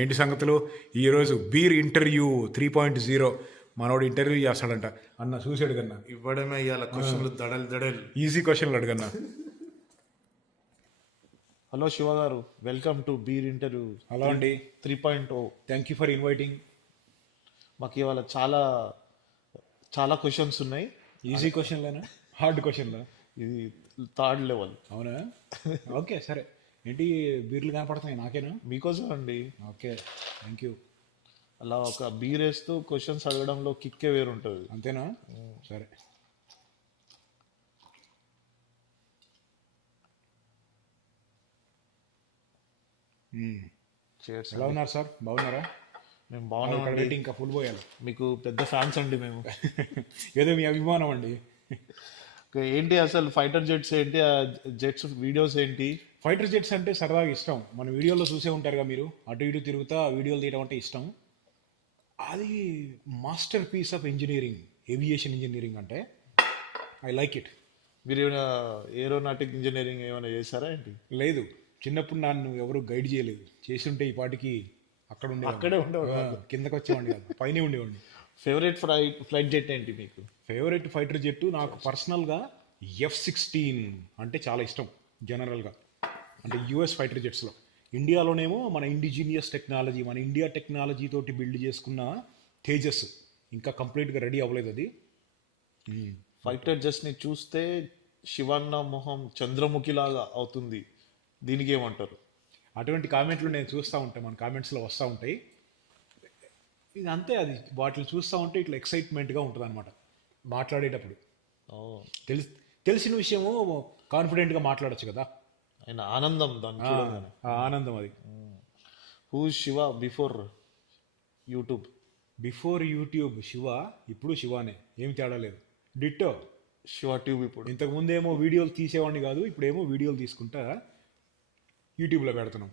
ఏంటి సంగతులు? ఈరోజు బీర్ ఇంటర్వ్యూ 3.0 మనోడు ఇంటర్వ్యూ చేస్తాడంట. అన్న చూసాడు కన్నా ఇవ్వడమే ఇవాళ క్వశ్చన్లు దడలు దడలు. ఈజీ క్వశ్చన్లు అడగన్నా. హలో శివ గారు, welcome to beer interview. Hello అండి, 3.0. Thank you for inviting. మాకు ఇవాళ చాలా చాలా క్వశ్చన్స్ ఉన్నాయి. ఈజీ క్వశ్చన్లేనా, హార్డ్ క్వశ్చన్లా? ఇది థర్డ్ లెవెల్. అవునా? ఓకే సరే. ఏంటి బీర్లు కనపడుతున్నాయి నాకేనా? మీకోసం అండి. Okay, thank you. అలా ఒక బీర్ వేస్తూ క్వశ్చన్స్ అడగడంలో కిక్కే వేరుంటుంది. అంతేనా? సరే. Cheers ఎలా అండి. ఉన్నారు సార్? బాగున్నారా? మేము బాగున్నాం అండి. రేటింగ్ ఇంకా ఫుల్ పోయాలి. మీకు పెద్ద ఫ్యాన్స్ అండి మేము. ఏదో మీ అభిమానం అండి. ఏంటి అసలు ఫైటర్ జెట్స్ ఏంటి, ఆ జెట్స్ వీడియోస్ ఏంటి? ఫైటర్ జెట్స్ అంటే సరదాగా ఇష్టం. మన వీడియోలో చూసే ఉంటారుగా మీరు, అటు ఇటు తిరుగుతా వీడియోలు తీయడం అంటే ఇష్టం. అది masterpiece of engineering, aviation engineering అంటే ఐ లైక్ ఇట్. మీరు ఏమైనా ఏరోనాటిక్ ఇంజనీరింగ్ ఏమైనా చేశారా ఏంటి? లేదు, చిన్నప్పుడు నన్ను ఎవరు గైడ్ చేయలేదు. చేస్తుంటే ఈ పాటికి అక్కడే ఉండేవాడు. కిందకి వచ్చేవాడిని కాదు, పైనే ఉండేవాడిని. ఫేవరెట్ ఫ్లైట్ జెట్ ఏంటి మీకు? ఫేవరెట్ ఫైటర్ జెట్ నాకు పర్సనల్గా F-16 అంటే చాలా ఇష్టం. జనరల్గా అంటే యుఎస్ ఫైటర్ జెట్స్లో. ఇండియాలోనేమో మన ఇండిజీనియస్ టెక్నాలజీ, మన ఇండియా టెక్నాలజీ తోటి బిల్డ్ చేసుకున్న తేజస్ ఇంకా కంప్లీట్గా రెడీ అవ్వలేదు అది. ఫైటర్ జెట్స్ ని చూస్తే శివన్న మొహం చంద్రముఖిలాగా అవుతుంది. దీనికి ఏమంటారు? అటువంటి కామెంట్లు నేను చూస్తూ ఉంటాను, మన కామెంట్స్లో వస్తూ ఉంటాయి. ఇది అంతే, అది వాటిని చూస్తూ ఉంటే ఇట్లా ఎక్సైట్మెంట్గా ఉంటుంది అనమాట మాట్లాడేటప్పుడు. ఓ, తెలిసిన విషయము కాన్ఫిడెంట్గా మాట్లాడచ్చు కదా, ఆయన ఆనందం దాన్ని చూడగానే. ఆ ఆనందం అది. Who Shiva before YouTube? Before YouTube Shiva, ఇప్పుడు శివానే, ఏం తేడా లేదు, డిట్టో. శివ ట్యూబ్ ఇప్పుడు. ఇంతకుముందేమో వీడియోలు తీసేవాడిని కాదు, ఇప్పుడేమో వీడియోలు తీసుకుంటా యూట్యూబ్లో పెడుతున్నాం.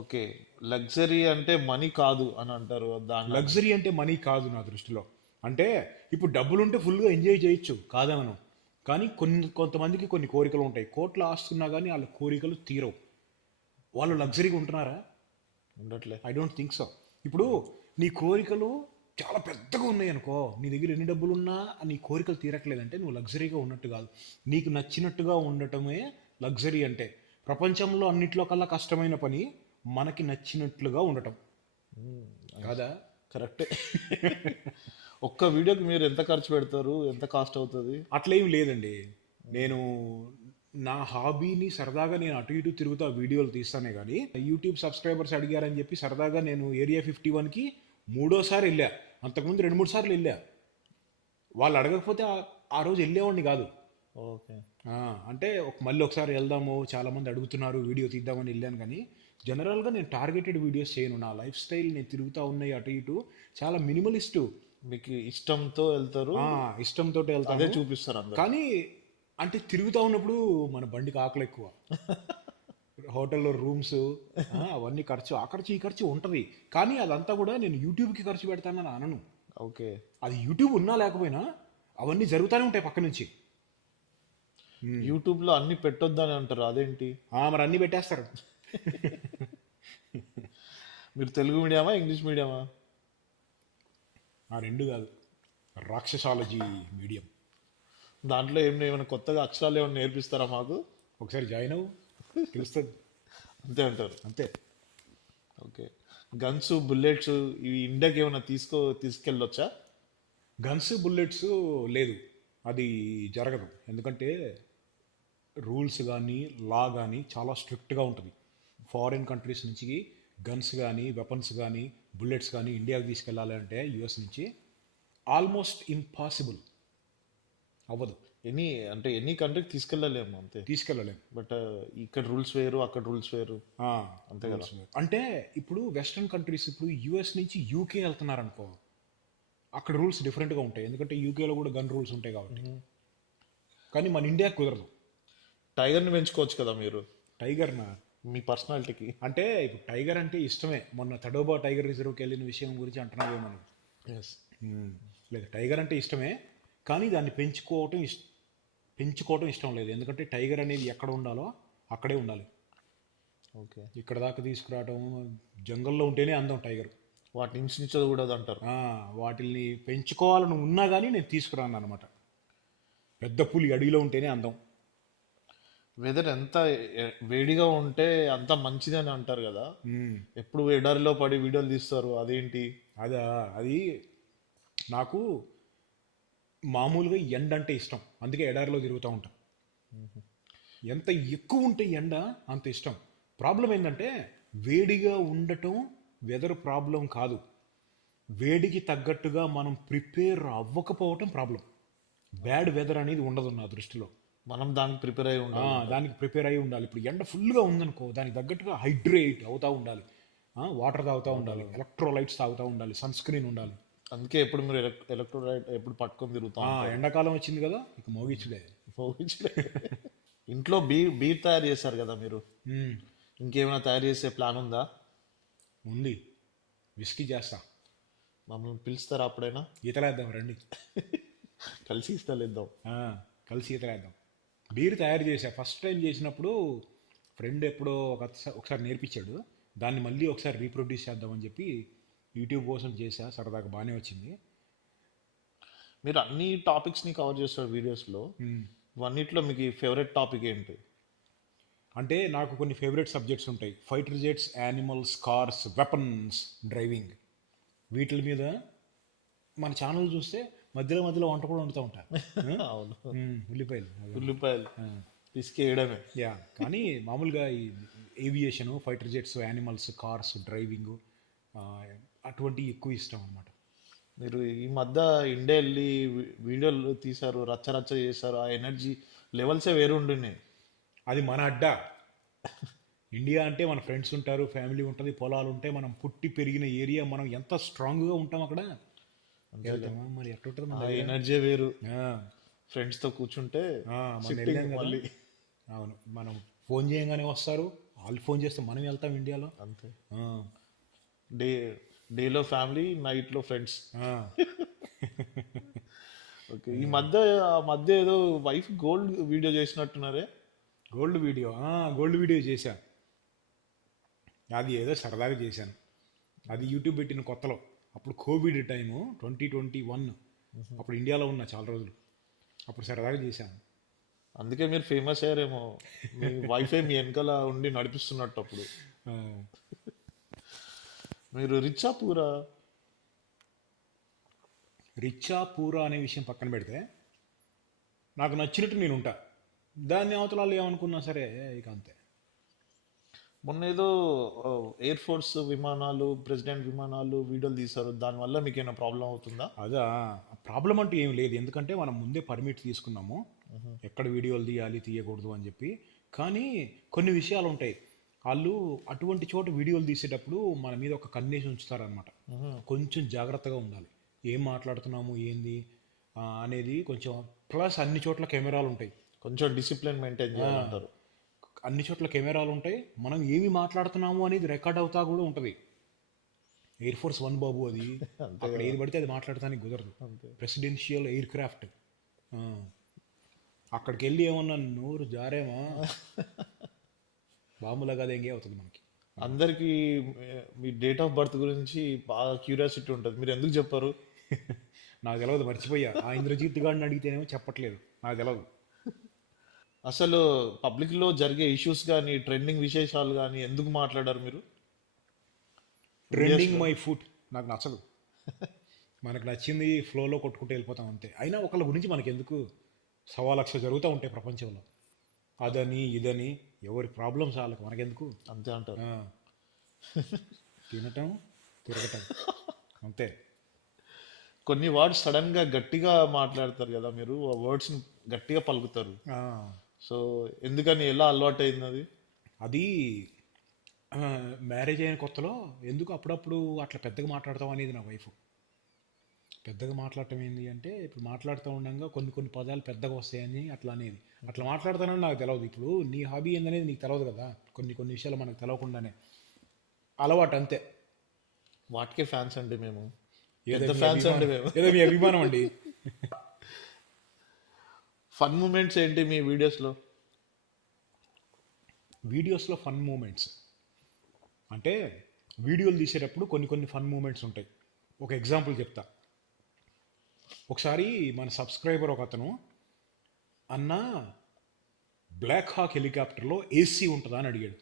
ఓకే, లగ్జరీ అంటే మనీ కాదు అని అంటారు. దాని లగ్జరీ అంటే మనీ కాదు నా దృష్టిలో. అంటే ఇప్పుడు డబ్బులుంటే ఫుల్గా ఎంజాయ్ చేయొచ్చు, కాదనను. కానీ కొంతమందికి కొన్ని కోరికలు ఉంటాయి. కోట్ల ఆస్తున్నా కానీ వాళ్ళ కోరికలు తీరవు. వాళ్ళు లగ్జరీగా ఉంటున్నారా? ఉండట్లే. I don't think so. ఇప్పుడు నీ కోరికలు చాలా పెద్దగా ఉన్నాయి అనుకో, నీ దగ్గర ఎన్ని డబ్బులు ఉన్నా నీ కోరికలు తీరట్లేదంటే నువ్వు లగ్జరీగా ఉన్నట్టు కాదు. నీకు నచ్చినట్టుగా ఉండటమే లగ్జరీ అంటే. ప్రపంచంలో అన్నిట్లో కల్లా కష్టమైన పని మనకి నచ్చినట్లుగా ఉండటం, కాదా? కరెక్టే. ఒక్క వీడియోకి మీరు ఎంత ఖర్చు పెడతారు, ఎంత కాస్ట్ అవుతుంది? అట్లేం లేదండి. నేను నా హాబీని సరదాగా నేను అటు ఇటు తిరుగుతూ వీడియోలు తీస్తానే కానీ, యూట్యూబ్ సబ్స్క్రైబర్స్ అడిగారని చెప్పి సరదాగా నేను ఏరియా 51కి 3వ సారి వెళ్ళా. అంతకుముందు 2-3 సార్లు వెళ్ళా. వాళ్ళు అడగకపోతే ఆ రోజు వెళ్ళేవాడిని కాదు. ఓకే. అంటే మళ్ళీ ఒకసారి వెళ్దాము, చాలామంది అడుగుతున్నారు వీడియో తీద్దామని వెళ్ళాను. కానీ జనరల్గా నేను టార్గెటెడ్ వీడియోస్ చేయను. నా లైఫ్ స్టైల్ నేను తిరుగుతూ ఉన్నాయి అటు ఇటు, చాలా మినిమలిస్టు. మీకు ఇష్టంతో వెళ్తారు, ఇష్టంతో అదే వెళ్తాను. చూపిస్తారు అందరూ. కానీ అంటే తిరుగుతూ ఉన్నప్పుడు మన బండికి ఆకలి ఎక్కువ, హోటల్లో రూమ్స్ అవన్నీ ఖర్చు, ఆ ఖర్చు ఈ ఖర్చు ఉంటుంది. కానీ అదంతా కూడా నేను యూట్యూబ్కి ఖర్చు పెడతానని అనను. ఓకే. అది యూట్యూబ్ ఉన్నా లేకపోయినా అవన్నీ జరుగుతూనే ఉంటాయి పక్క నుంచి. యూట్యూబ్ లో అన్ని పెట్టొద్దని అంటారు, అదేంటి? మరి అన్నీ పెట్టేస్తారు. మీరు తెలుగు మీడియమా, ఇంగ్లీష్ మీడియమా? ఆ రెండు కాదు, రాక్షసాలజీ మీడియం. దాంట్లో ఏమైనా కొత్తగా అక్షరాలు ఏమైనా నేర్పిస్తారా మాకు? ఒకసారి జాయిన్ అవ్వు, తెలుస్తుంది. అంతే అంటారు. అంతే. ఓకే. గన్స్, బుల్లెట్స్ ఇవి ఇండియాకి ఏమైనా తీసుకెళ్ళొచ్చా? గన్స్ బుల్లెట్స్ లేదు, అది జరగదు. ఎందుకంటే రూల్స్ కానీ లా కానీ చాలా స్ట్రిక్ట్గా ఉంటుంది. ఫారిన్ కంట్రీస్ నుంచి గన్స్ కానీ వెపన్స్ కానీ బుల్లెట్స్ కానీ ఇండియాకి తీసుకెళ్ళాలి అంటే యుఎస్ నుంచి ఆల్మోస్ట్ ఇంపాసిబుల్, అవ్వదు. ఎనీ కంట్రీకి తీసుకెళ్ళలేము, అంతే. తీసుకెళ్ళలేము. బట్ ఇక్కడ రూల్స్ వేరు, అక్కడ రూల్స్ వేరు, అంతే కదా. అంటే ఇప్పుడు వెస్ట్రన్ కంట్రీస్, ఇప్పుడు యుఎస్ నుంచి యూకే వెళ్తున్నారు అనుకో, అక్కడ రూల్స్ డిఫరెంట్గా ఉంటాయి. ఎందుకంటే యూకేలో కూడా గన్ రూల్స్ ఉంటాయి కాబట్టి. కానీ మన ఇండియాకి కుదరదు. టైగర్ని పెంచుకోవచ్చు కదా మీరు, టైగర్నా? మీ పర్సనాలిటీకి. అంటే ఇప్పుడు టైగర్ అంటే ఇష్టమే. మొన్న తడోబా టైగర్ రిజర్వ్కి వెళ్ళిన విషయం గురించి అంటున్నావేమో నువ్వు. ఎస్. లేదు, టైగర్ అంటే ఇష్టమే, కానీ దాన్ని పెంచుకోవటం ఇష్టం లేదు. ఎందుకంటే టైగర్ అనేది ఎక్కడ ఉండాలో అక్కడే ఉండాలి. ఓకే. ఇక్కడ దాకా తీసుకురావడం, జంగల్లో ఉంటేనే అందం టైగర్. వాటిని హింసించకూడదు అంటారు. వాటిల్ని పెంచుకోవాలని ఉన్నా కానీ నేను తీసుకురాను అనమాట. పెద్ద పులి అడవిలో ఉంటేనే అందం. వెదర్ ఎంత వేడిగా ఉంటే అంత మంచిది అని అంటారు కదా. మ్మ్. ఎప్పుడు ఎడారిలో పడి వీడియోలు తీస్తారు, అదేంటి? అది నాకు మామూలుగా ఎండ అంటే ఇష్టం, అందుకే ఎడారిలో తిరుగుతూ ఉంటాం. ఎంత ఎక్కువ ఉంటే ఎండ అంత ఇష్టం. ప్రాబ్లం ఏంటంటే వేడిగా ఉండటం వెదర్ ప్రాబ్లం కాదు, వేడికి తగ్గట్టుగా మనం ప్రిపేర్ అవ్వకపోవటం ప్రాబ్లం. బ్యాడ్ వెదర్ అనేది ఉండదు నా దృష్టిలో. మనం దానికి ప్రిపేర్ అయి ఉండాలి. దానికి ప్రిపేర్ అయి ఉండాలి. ఇప్పుడు ఎండ ఫుల్గా ఉందనుకో, దానికి తగ్గట్టుగా హైడ్రేట్ అవుతూ ఉండాలి, వాటర్ తాగుతూ ఉండాలి, ఎలక్ట్రోలైట్స్ తాగుతూ ఉండాలి, సన్ స్క్రీన్ ఉండాలి. అందుకే ఎప్పుడు మీరు ఎలక్ట్రోలైట్ ఎప్పుడు పట్టుకొని తిరుగుతాం. ఎండాకాలం వచ్చింది కదా, ఇక మోగించలే. ఇంట్లో బీర్ తయారు చేశారు కదా మీరు, ఇంకేమైనా తయారు చేసే ప్లాన్ ఉందా? ఉంది, విస్కీ చేస్తా. మమ్మల్ని పిలుస్తారా అప్పుడైనా? ఈతలేద్దాం రండి. కలిసి ఇస్తలేద్దాం. కలిసి ఈతలేద్దాం. బీర్ తయారు చేసా, ఫస్ట్ టైం చేసినప్పుడు ఫ్రెండ్ ఎప్పుడో ఒకసారి నేర్పించాడు, దాన్ని మళ్ళీ ఒకసారి రీప్రొడ్యూస్ చేద్దామని చెప్పి యూట్యూబ్ కోసం చేసా, సరదాగా బాగానే వచ్చింది. మీరు అన్ని టాపిక్స్ని కవర్ చేస్తారు వీడియోస్లో, ఇవన్నిట్లో మీకు ఫేవరెట్ టాపిక్ ఏంటి? అంటే నాకు కొన్ని ఫేవరెట్ సబ్జెక్ట్స్ ఉంటాయి. Fighter jets, animals, cars, weapons, driving. వీటి మీద మన ఛానల్ చూస్తే మధ్యలో వంట కూడా వండుతూ ఉంటారు. అవును, ఉల్లిపాయలు తీసుకేయడమే. కానీ మామూలుగా ఈ aviation, fighter jets, animals, cars, driving అటువంటివి ఎక్కువ ఇష్టం అనమాట. మీరు ఈ మధ్య ఇండియా వెళ్ళి వీడియోలు తీశారు, రచ్చ చేశారు, ఆ ఎనర్జీ లెవెల్సే వేరు ఉండినాయి. అది మన అడ్డా. ఇండియా అంటే మన ఫ్రెండ్స్ ఉంటారు, ఫ్యామిలీ ఉంటుంది, పొలాలు ఉంటాయి, మనం పుట్టి పెరిగిన ఏరియా, మనం ఎంత స్ట్రాంగ్గా ఉంటాం అక్కడ. మరి ఎట్టుంటుంది మన ఎనర్జీ వేరు. ఫ్రెండ్స్తో కూర్చుంటే మళ్ళీ అవును, మనం ఫోన్ చేయగానే వస్తారు, వాళ్ళు ఫోన్ చేస్తే మనం వెళ్తాం ఇండియాలో. అంతే. డేలో ఫ్యామిలీ, నైట్లో ఫ్రెండ్స్. ఓకే. ఈ మధ్య ఏదో వైఫ్ గోల్డ్ వీడియో చేసినట్టున్నారే. గోల్డ్ వీడియో చేశా. అది ఏదో సరదాగా చేశాను. అది యూట్యూబ్ పెట్టిన కొత్తలో, అప్పుడు కోవిడ్ టైము 2021, అప్పుడు ఇండియాలో ఉన్నా చాలా రోజులు, అప్పుడు సరదాగా చేశాను. అందుకే మీరు ఫేమస్ అయ్యారేమో, మీ వైఫే మీ వెనకాల ఉండి నడిపిస్తున్నట్టు అప్పుడు. మీరు రిచా పూరా అనే విషయం పక్కన పెడితే, నాకు నచ్చినట్టు నేను ఉంటా, దాన్ని అవతలాలు ఏమనుకున్నా సరే ఇక అంతే. మొన్న ఏదో ఎయిర్ ఫోర్స్ విమానాలు, ప్రెసిడెంట్ విమానాలు వీడియోలు తీశారు, దానివల్ల మీకు ఏమైనా ప్రాబ్లం అవుతుందా? ప్రాబ్లం అంటూ ఏం లేదు, ఎందుకంటే మనం ముందే పర్మిట్ తీసుకున్నాము ఎక్కడ వీడియోలు తీయాలి తీయకూడదు అని చెప్పి. కానీ కొన్ని విషయాలు ఉంటాయి, వాళ్ళు అటువంటి చోట వీడియోలు తీసేటప్పుడు మన మీద ఒక కన్నేసి ఉంచుతారనమాట. కొంచెం జాగ్రత్తగా ఉండాలి, ఏం మాట్లాడుతున్నాము ఏంది అనేది కొంచెం. ప్లస్ అన్ని చోట్ల కెమెరాలు ఉంటాయి, కొంచెం డిసిప్లిన్ మెయింటైన్ చేయాలంటారు. అన్ని చోట్ల కెమెరాలు ఉంటాయి, మనం ఏమి మాట్లాడుతున్నాము అనేది రికార్డ్ అవుతా కూడా ఉంటుంది. ఎయిర్ ఫోర్స్ 1 బాబు, అది అక్కడ ఏది పడితే అది మాట్లాడటానికి కుదరదు. Presidential air craft. అక్కడికి వెళ్ళి ఏమన్నా నోరు జారేమా బాంబులాగా ఎంగే అవుతుంది మనకి. అందరికీ మీ డేట్ ఆఫ్ బర్త్ గురించి బాగా క్యూరియాసిటీ ఉంటుంది, మీరు ఎందుకు చెప్పారు? నాకు తెలియదు, మర్చిపోయా. ఆ ఇంద్రజిత్ గారిని అడిగితేనేమో చెప్పట్లేదు, నాకు తెలియదు. అసలు పబ్లిక్లో జరిగే ఇష్యూస్ కానీ, ట్రెండింగ్ విశేషాలు కానీ ఎందుకు మాట్లాడారు మీరు? ట్రెండింగ్ మై ఫుడ్ నాకు నచ్చదు. మనకు నచ్చింది ఫ్లోలో కొట్టుకుంటూ వెళ్ళిపోతాం అంతే. అయినా ఒకళ్ళ గురించి మనకి ఎందుకు, 1,00,000 జరుగుతూ ఉంటాయి ప్రపంచంలో, అదని ఇదని, ఎవరి ప్రాబ్లమ్స్ వాళ్ళకి, మనకెందుకు. అంతే అంటారు. తినటం తిరగటం అంతే. కొన్ని వర్డ్స్ సడన్గా గట్టిగా మాట్లాడతారు కదా మీరు, ఆ వర్డ్స్ని గట్టిగా పలుకుతారు. సో ఎందుకని, ఎలా అలవాటు అయింది అది? అది మ్యారేజ్ అయిన కొత్తలో ఎందుకు అప్పుడప్పుడు అట్లా పెద్దగా మాట్లాడతాం అనేది నా వైఫ్. పెద్దగా మాట్లాడటం ఏంటి అంటే, ఇప్పుడు మాట్లాడుతూ ఉండగా కొన్ని పదాలు పెద్దగా వస్తాయని అట్లా అనేది. అట్లా మాట్లాడతానని నాకు తెలియదు. ఇప్పుడు నీ హాబీ ఏందనేది నీకు తెలియదు కదా, కొన్ని విషయాలు మనకు తెలియకుండానే అలవాటు అంతే. వాటికే ఫ్యాన్స్ అండి మేము, ఫ్యాన్స్ అండి మేము, ఏదో మీ అభిమానం అండి. ఫన్ మూమెంట్స్ ఏంటి మీ వీడియోస్లో? ఫన్ మూమెంట్స్ అంటే వీడియోలు తీసేటప్పుడు కొన్ని కొన్ని ఫన్ మూమెంట్స్ ఉంటాయి. ఒక ఎగ్జాంపుల్ చెప్తా. ఒకసారి మన సబ్స్క్రైబర్ ఒక అతను, అన్న బ్లాక్ హాక్ హెలికాప్టర్లో ఏసీ ఉంటుందా అని అడిగాడు.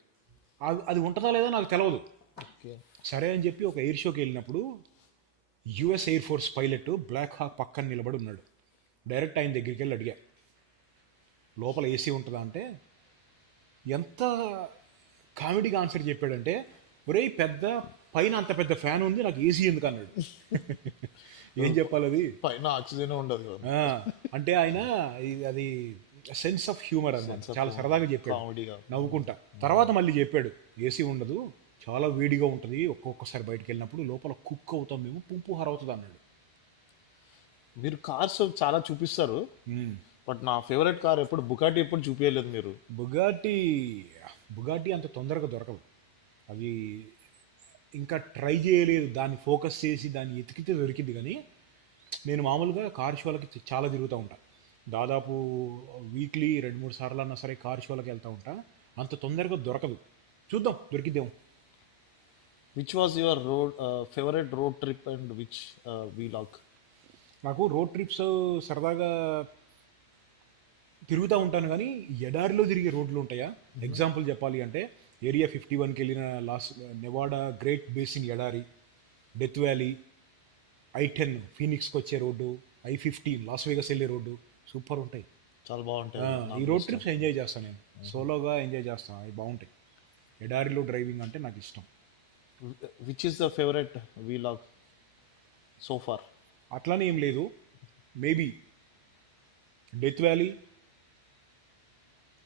అది ఉంటుందా లేదా నాకు తెలియదు. ఓకే. సరే అని చెప్పి ఒక ఎయిర్ షోకి వెళ్ళినప్పుడు US Air Force pilot Black Hawk పక్కన నిలబడి ఉన్నాడు. డైరెక్ట్ ఆయన దగ్గరికి వెళ్ళి అడిగా, లోపల ఏసీ ఉంటుందా అంటే ఎంత కామెడీగా ఆన్సర్ చెప్పాడంటే, ఒరే పెద్ద పైన అంత పెద్ద ఫ్యాన్ ఉంది, నాకు ఏసీ ఎందుకు అన్నాడు. ఏం చెప్పాలి అది? పైన ఆక్సిజన్ ఉండదు కదా. అంటే ఆయన అది సెన్స్ ఆఫ్ హ్యూమర్ అన్నమాట. చాలా సరదాగా చెప్పాడు, కామెడీగా నవ్వుకుంటా. తర్వాత మళ్ళీ చెప్పాడు, ఏసీ ఉండదు, చాలా వేడిగా ఉంటుంది, ఒక్కొక్కసారి బయటకు వెళ్ళినప్పుడు లోపల కుక్ అవుతాం మేము, పుంపుహార అవుతుంది అన్నాడు. మీరు కార్స్ చాలా చూపిస్తారు, బట్ నా ఫేవరెట్ కార్ ఎప్పుడు బుగాటి ఎప్పుడు చూపించలేదు మీరు. బుగాటి అంత తొందరగా దొరకదు. అది ఇంకా ట్రై చేయలేదు, దాన్ని ఫోకస్ చేసి దాన్ని ఎతికితే దొరికింది. కానీ నేను మామూలుగా కార్ షోలకి చాలా తిరుగుతూ ఉంటా. దాదాపు వీక్లీ 2-3 సార్లు అన్నా సరే కార్ షోలకి వెళ్తూ ఉంటా. అంత తొందరగా దొరకదు, చూద్దాం దొరికిద్దాం. Which was your favourite road trip and which vlog? నాకు రోడ్ ట్రిప్స్ సరదాగా తిరుగుతూ ఉంటాను, కానీ ఎడారిలో తిరిగే రోడ్లు ఉంటాయా? ఎగ్జాంపుల్ చెప్పాలి అంటే ఏరియా 51కి వెళ్ళిన నెవాడా గ్రేట్ బేసిన్ ఎడారి, డెత్ వ్యాలీ, I-10 ఫీనిక్స్కి వచ్చే రోడ్డు, I-15 లాస్ వేగస్ వెళ్ళే రోడ్డు సూపర్ ఉంటాయి. చాలా బాగుంటాయి. ఈ రోడ్ ట్రిప్స్ ఎంజాయ్ చేస్తాను నేను, సోలోగా ఎంజాయ్ చేస్తాను, అవి బాగుంటాయి. ఎడారిలో డ్రైవింగ్ అంటే నాకు ఇష్టం. Which is the favourite vlog so far? అట్లానే ఏం లేదు, maybe death valley,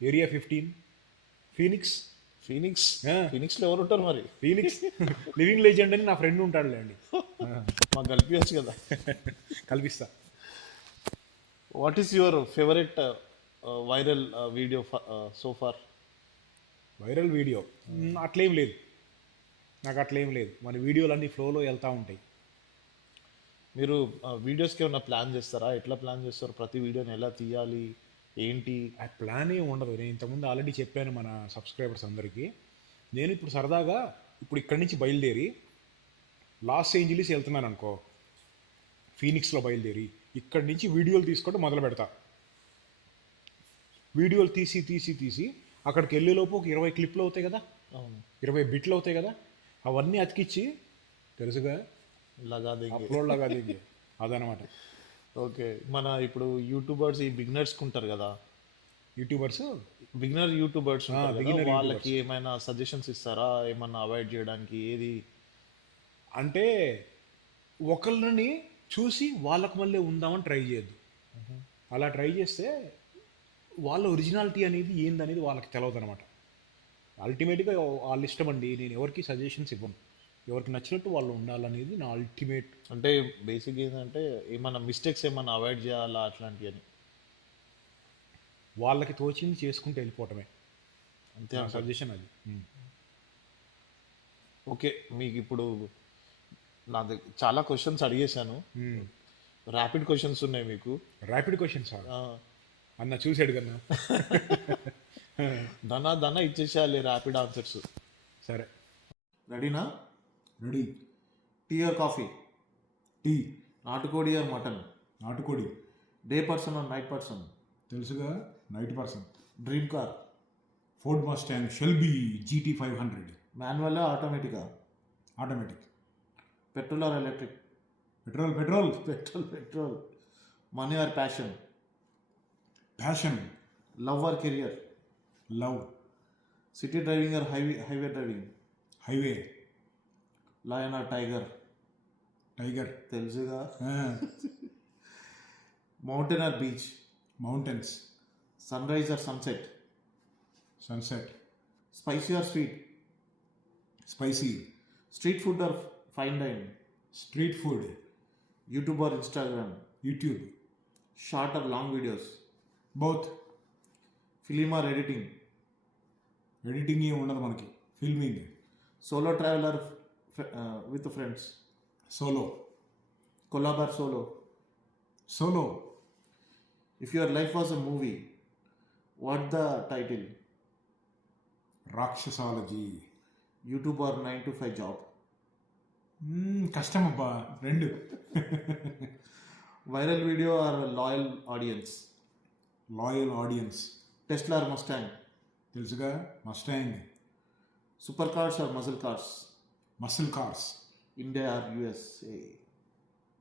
area 15, Phoenix. ఫీనిక్స్లో ఎవరు ఉంటారు మరి? ఫీనిక్స్ లివింగ్ లెజెండ్ అని నా ఫ్రెండ్ ఉంటాడులే అండి, మాకు కలిపియచ్చు కదా. కల్పిస్తా. What is your favourite viral video so far? Viral video అట్లేం లేదు, నాకు అట్లేం లేదు. మన వీడియోలు అన్నీ ఫ్లోలో వెళ్తూ ఉంటాయి. మీరు వీడియోస్కి ఏమన్నా ప్లాన్ చేస్తారా? ఎట్లా ప్లాన్ చేస్తారు? ప్రతి వీడియోని ఎలా తీయాలి ఏంటి? ఆ ప్లాన్ ఏమి ఉండదు. నేను ఇంతకుముందు ఆల్రెడీ చెప్పాను మన సబ్స్క్రైబర్స్ అందరికీ. నేను ఇప్పుడు సరదాగా ఇక్కడి నుంచి బయలుదేరి లాస్ ఏంజలీస్ వెళ్తున్నాను అనుకో, ఫీనిక్స్లో బయలుదేరి ఇక్కడి నుంచి వీడియోలు తీసుకోవడం మొదలు పెడతా. వీడియోలు తీసి తీసి తీసి అక్కడికి వెళ్ళేలోపు ఒక 20 క్లిప్లు అవుతాయి కదా, 20 బిట్లు అవుతాయి కదా, అవన్నీ అతికిచ్చి తెలుసుగా అప్లోడ్ లాగా అదనమాట. ఓకే. మన ఇప్పుడు యూట్యూబర్స్ ఈ బిగినర్స్కి ఉంటారు కదా, బిగినర్ యూట్యూబర్స్ వాళ్ళకి ఏమైనా సజెషన్స్ ఇస్తారా? ఏమన్నా అవాయిడ్ చేయడానికి ఏది? అంటే ఒకళ్ళని చూసి వాళ్ళకు మళ్ళీ ఉందామని ట్రై చేయొద్దు. అలా ట్రై చేస్తే వాళ్ళ ఒరిజినాలిటీ అనేది ఏందనేది వాళ్ళకి తెలియదు అనమాట. అల్టిమేట్గా వాళ్ళ ఇష్టం అండి, నేను ఎవరికి సజెషన్స్ ఇవ్వను. ఎవరికి నచ్చినట్టు వాళ్ళు ఉండాలనేది నా అల్టిమేట్. అంటే బేసిక్ ఏంటంటే ఏమన్నా మిస్టేక్స్ ఏమన్నా అవాయిడ్ చేయాలా అట్లాంటివి అని వాళ్ళకి తోచింది చేసుకుంటూ వెళ్ళిపోవటమే, అంతే సజెషన్ అది. ఓకే. మీకు ఇప్పుడు నా చాలా క్వశ్చన్స్ అడిగేశాను, ర్యాపిడ్ క్వశ్చన్స్ ఉన్నాయి మీకు. ర్యాపిడ్ క్వశ్చన్స్ అన్న చూసాడు కన్నా దనా ఇచ్చేసేయాలి ర్యాపిడ్ ఆన్సర్స్. సరే, రెడీనా? Ready. Tea or coffee? Tea. నాటుకోడి ఆర్ మటన్? నాటుకోడి. Day person or night person? తెలుసుగా, night person. Dream car? Ford Mustang Shelby GT 500. Manual ఆటోమేటికా? Automatic. Petrol or electric? Petrol. Money or passion? Passion. Love or career? Love. City driving or highway driving? Highway. Lion or tiger? తెలుసుగా. Mountain or beach? Mountains. Sunrise or sunset? Sunset. Spicy or sweet? Spicy. Street food or fine dine? Street food. YouTube or Instagram? YouTube. Short or long videos? Both. Film or editing? Editing ఏమి ఉండదు మనకి, filming. Solo travel or with friends? Solo. Collab or solo? If your life was a movie, what the title? రాక్షసాలజీ. YouTube or 9 to 5 job? కష్టం అబ్బా, రెండు. Viral video or loyal audience? Loyal audience. Tesla or Mustang? తెలుసుగా, Mustang. Super cars or muscle cars? Muscle cars. India or USA?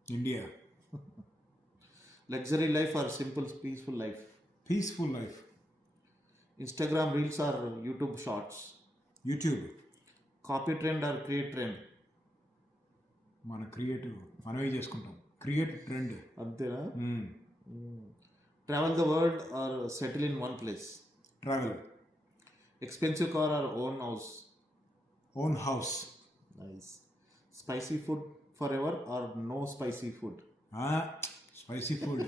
India. Luxury life or simple peaceful life? Peaceful life. Instagram reels or YouTube shorts? YouTube. Copy trend or create trend? మన creative మనమే చేసుకుంటాం. Create trend. అంతేనా? Travel the world or settle in one place? Travel. Expensive car or own house? Own house. Nice. Spicy food forever or no spicy food? Spicy food.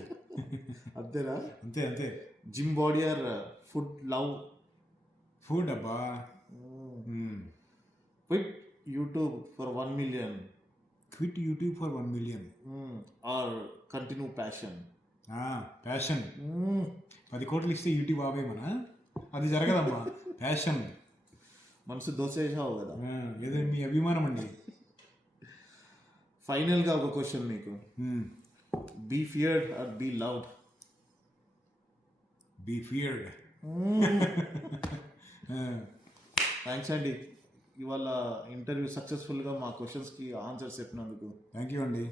అంతేనా? అంతే అంతే. Gym body or food love? Food అబ్బా. Quit YouTube for 1 million quit YouTube for 1 million. Or continue passion? Passion. 10 కోట్లు ఇస్తే YouTube ఆవే మన, అది జరగదమ్మా. Passion. మనసు దోసేసావు కదా. ఏదో మీ అభిమానం అండి. ఫైనల్గా ఒక క్వశ్చన్ మీకు. Be feared or be loved? Be feared. Thanks అండి, ఇవాళ ఇంటర్వ్యూ సక్సెస్ఫుల్గా మా క్వశ్చన్స్కి ఆన్సర్స్ చెప్పినందుకు. థ్యాంక్ యూ అండి.